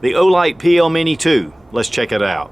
the Olight PL Mini 2. Let's check it out.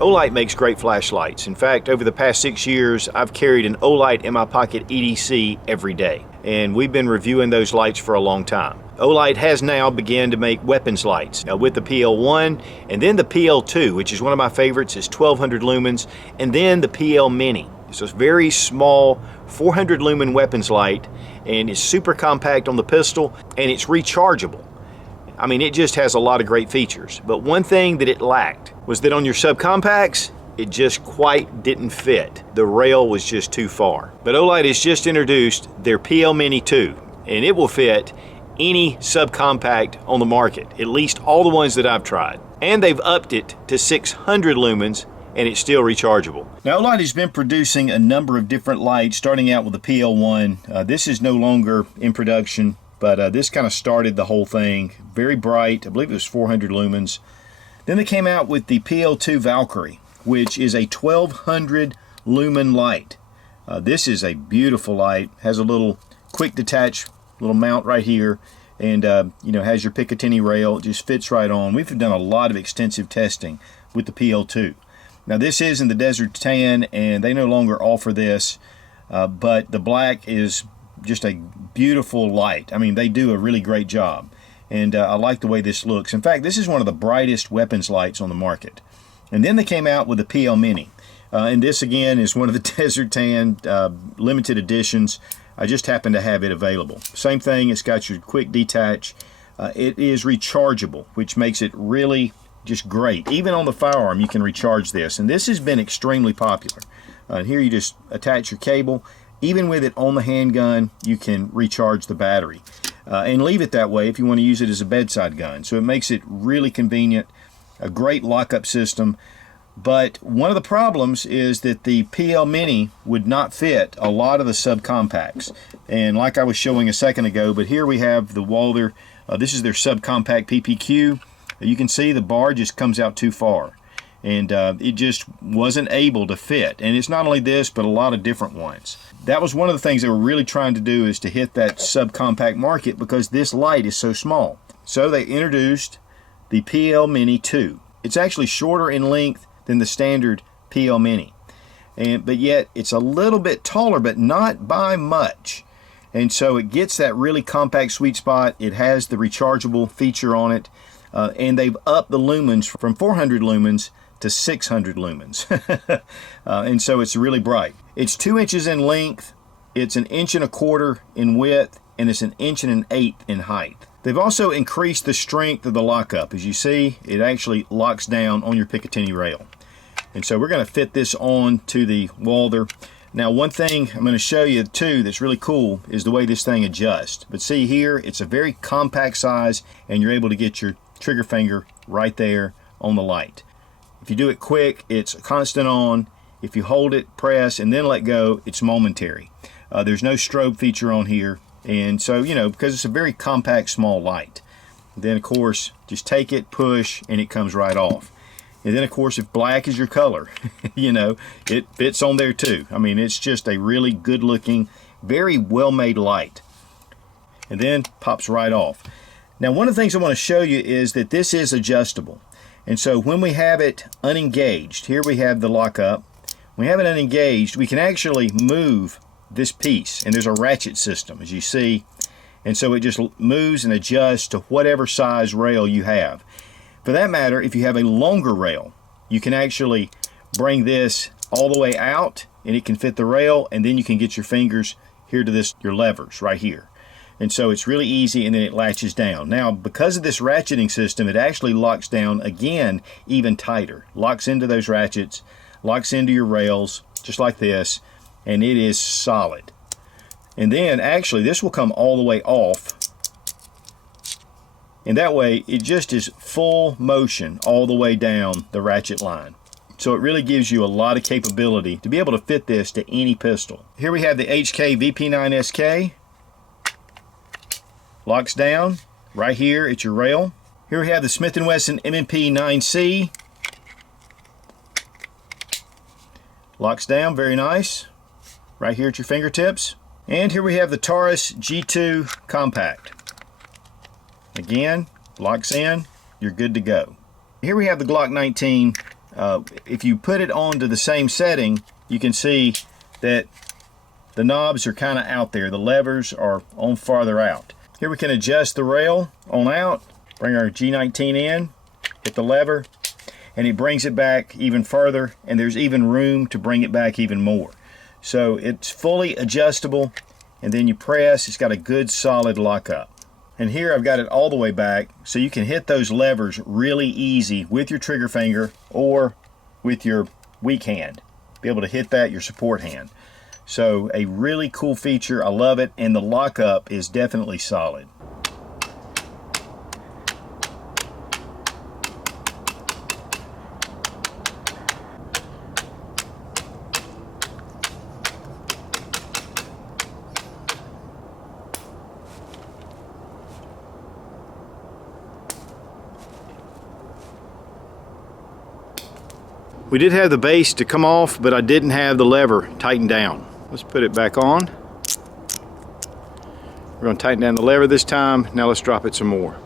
Olight makes great flashlights. In fact, over the past 6 years, I've carried an Olight in my pocket EDC every day, and we've been reviewing those lights for a long time. Olight has now begun to make weapons lights with the PL1 and then the PL2, which is one of my favorites. It's 1200 lumens, and then the PL Mini. It's a very small 400 lumen weapons light, and it's super compact on the pistol, and it's rechargeable. I mean, it just has a lot of great features. But one thing that it lacked was that on your subcompacts, it just quite didn't fit. The rail was just too far. But Olight has just introduced their PL Mini 2, and it will fit any subcompact on the market, at least all the ones that I've tried. And they've upped it to 600 lumens, and it's still rechargeable. Now, Olight has been producing a number of different lights, starting out with the PL1. This is no longer in production, but this kind of started the whole thing. Very bright, I believe it was 400 lumens. Then they came out with the PL2 Valkyrie, which is a 1200 lumen light. This is a beautiful light, has a little quick detach little mount right here, and has your Picatinny rail. It just fits right on. We've done a lot of extensive testing with the PL2. Now this is in the Desert Tan, and they no longer offer this, but the black is just a beautiful light. I mean, they do a really great job, and I like the way this looks. In fact, this is one of the brightest weapons lights on the market. And then they came out with the PL Mini, and this again is one of the Desert Tan limited editions. I just happen to have it available. Same thing, it's got your quick detach. It is rechargeable, which makes it really just great. Even on the firearm you can recharge this, and this has been extremely popular. Here you just attach your cable. Even with it on the handgun, you can recharge the battery and leave it that way if you want to use it as a bedside gun. So it makes it really convenient, a great lockup system. But one of the problems is that the PL Mini would not fit a lot of the subcompacts. And like I was showing a second ago, but here we have the Walther. This is their subcompact PPQ. You can see the bar just comes out too far, and it just wasn't able to fit. And it's not only this, but a lot of different ones. That was one of the things they were really trying to do, is to hit that subcompact market, because this light is so small. So they introduced the PL Mini 2. It's actually shorter in length than the standard PL Mini, but yet it's a little bit taller, but not by much. And so it gets that really compact sweet spot. It has the rechargeable feature on it, and they've upped the lumens from 400 lumens to 600 lumens. And so it's really bright. It's 2 inches in length, it's 1.25 inches in width, and it's 1 1/8 inches in height. They've also increased the strength of the lockup. As you see, it actually locks down on your Picatinny rail. And so we're going to fit this on to the Walther. Now, one thing I'm going to show you too that's really cool is the way this thing adjusts. But see here, it's a very compact size, and you're able to get your trigger finger right there on the light. If you do it quick, it's constant on. If you hold it, press, and then let go, it's momentary. There's no strobe feature on here, and so, because it's a very compact, small light. Then, of course, just take it, push, and it comes right off. And then, of course, if black is your color, it fits on there too. I mean, it's just a really good-looking, very well-made light. And then pops right off. Now, one of the things I want to show you is that this is adjustable. And so when we have it unengaged, here we have the lockup. When we have it unengaged, we can actually move this piece, and there's a ratchet system, as you see, and so it just moves and adjusts to whatever size rail you have. For that matter, if you have a longer rail, you can actually bring this all the way out, and it can fit the rail, and then you can get your fingers here to your levers right here. And so it's really easy, and then it latches down. Now, because of this ratcheting system, it actually locks down again even tighter. Locks into those ratchets, locks into your rails, just like this, and it is solid. And then actually this will come all the way off, and that way it just is full motion all the way down the ratchet line. So it really gives you a lot of capability to be able to fit this to any pistol. Here we have the HK VP9SK. Locks down right here at your rail. Here we have the Smith & Wesson M&P 9C. Locks down, very nice. Right here at your fingertips. And here we have the Taurus G2 Compact. Again, locks in, you're good to go. Here we have the Glock 19. If you put it onto the same setting, you can see that the knobs are kind of out there. The levers are on farther out. Here we can adjust the rail on out, bring our G19 in, hit the lever, and it brings it back even further, and there's even room to bring it back even more. So it's fully adjustable, and then you press, it's got a good solid lockup. And here I've got it all the way back, so you can hit those levers really easy with your trigger finger or with your weak hand. Be able to hit that, your support hand. So a really cool feature, I love it, and the lockup is definitely solid. We did have the base to come off, but I didn't have the lever tightened down. Let's put it back on. We're going to tighten down the lever this time. Now let's drop it some more.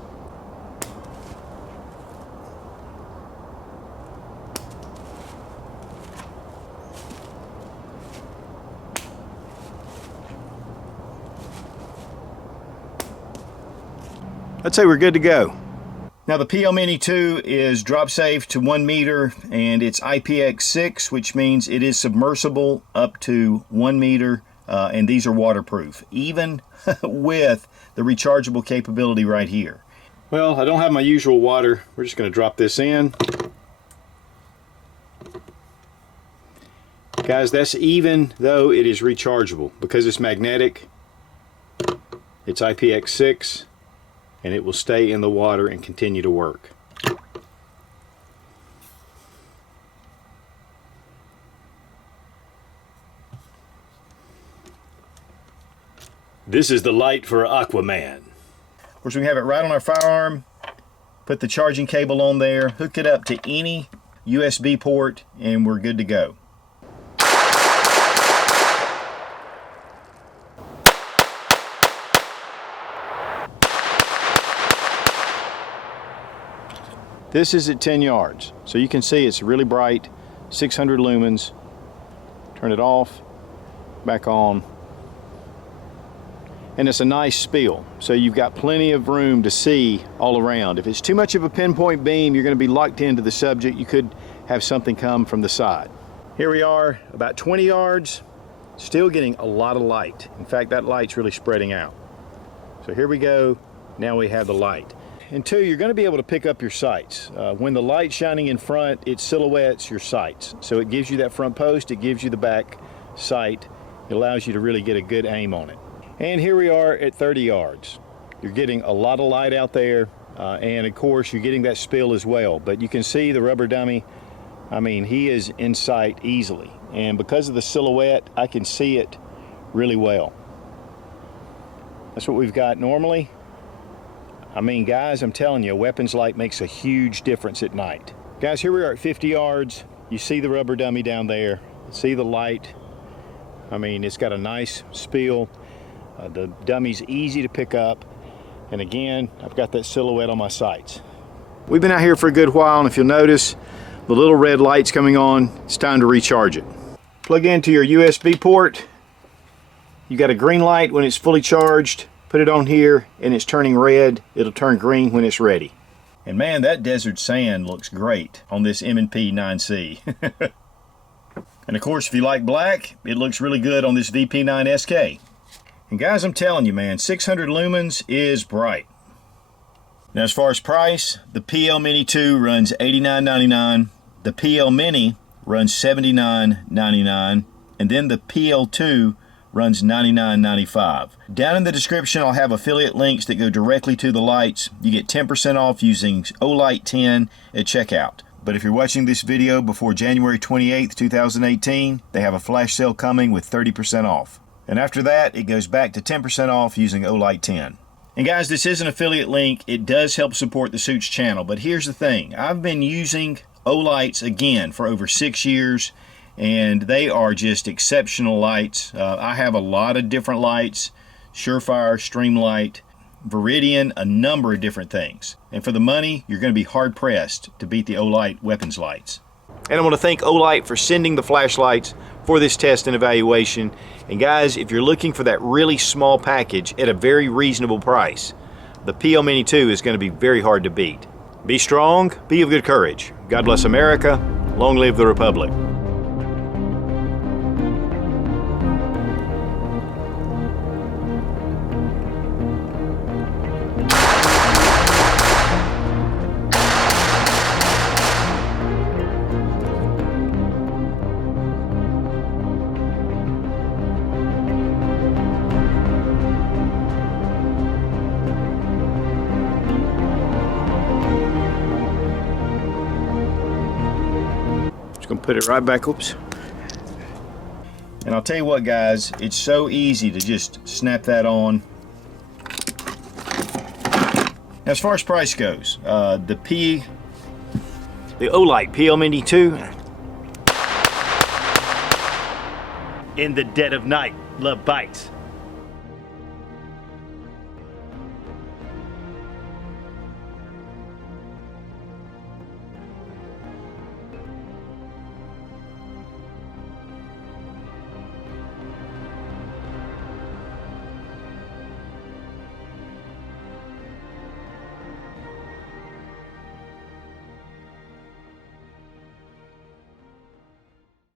I'd say we're good to go. Now the PL Mini 2 is drop safe to 1 meter, and it's IPX6, which means it is submersible up to 1 meter, and these are waterproof, even with the rechargeable capability right here. Well, I don't have my usual water. We're just going to drop this in. Guys, that's even though it is rechargeable. Because it's magnetic, it's IPX6. And it will stay in the water and continue to work. This is the light for Aquaman. Of course, we have it right on our firearm. Put the charging cable on there, hook it up to any USB port, and we're good to go. This is at 10 yards, so you can see it's really bright, 600 lumens. Turn it off, back on, and it's a nice spill, so you've got plenty of room to see all around. If it's too much of a pinpoint beam, you're going to be locked into the subject. You could have something come from the side. Here we are, about 20 yards, still getting a lot of light. In fact, that light's really spreading out. So here we go, now we have the light. And two, you're going to be able to pick up your sights. When the light's shining in front, it silhouettes your sights. So it gives you that front post, it gives you the back sight. It allows you to really get a good aim on it. And here we are at 30 yards. You're getting a lot of light out there, and of course you're getting that spill as well. But you can see the rubber dummy, I mean, he is in sight easily. And because of the silhouette, I can see it really well. That's what we've got normally. I mean, guys, I'm telling you, weapons light makes a huge difference at night. Guys, here we are at 50 yards. You see the rubber dummy down there. See the light. I mean, it's got a nice spill. The dummy's easy to pick up. And again, I've got that silhouette on my sights. We've been out here for a good while, and if you'll notice, the little red light's coming on. It's time to recharge it. Plug into your USB port. You got a green light when it's fully charged. Put it on here and it's turning red. It'll turn green when it's ready. And man, that desert sand looks great on this M&P 9C. And of course, if you like black, it looks really good on this VP9SK. And guys, I'm telling you, man, 600 lumens is bright. Now, as far as price, the PL Mini 2 runs $89.99. The PL Mini runs $79.99. And then the PL2 runs $99.95. Down in the description, I'll have affiliate links that go directly to the lights. You get 10% off using Olight 10 at checkout. But if you're watching this video before January 28th, 2018, they have a flash sale coming with 30% off. And after that, it goes back to 10% off using Olight 10. And guys, this is an affiliate link. It does help support the Suits channel. But here's the thing. I've been using Olights again for over 6 years, and they are just exceptional lights. I have a lot of different lights, Surefire, Streamlight, Viridian, a number of different things. And for the money, you're going to be hard-pressed to beat the Olight weapons lights. And I want to thank Olight for sending the flashlights for this test and evaluation. And guys, if you're looking for that really small package at a very reasonable price, the PL Mini 2 is going to be very hard to beat. Be strong, be of good courage. God bless America. Long live the Republic. Gonna put it right back, oops. And I'll tell you what, guys, it's so easy to just snap that on. Now, as far as price goes, the Olight PL Mini 2, in the dead of night, love bites.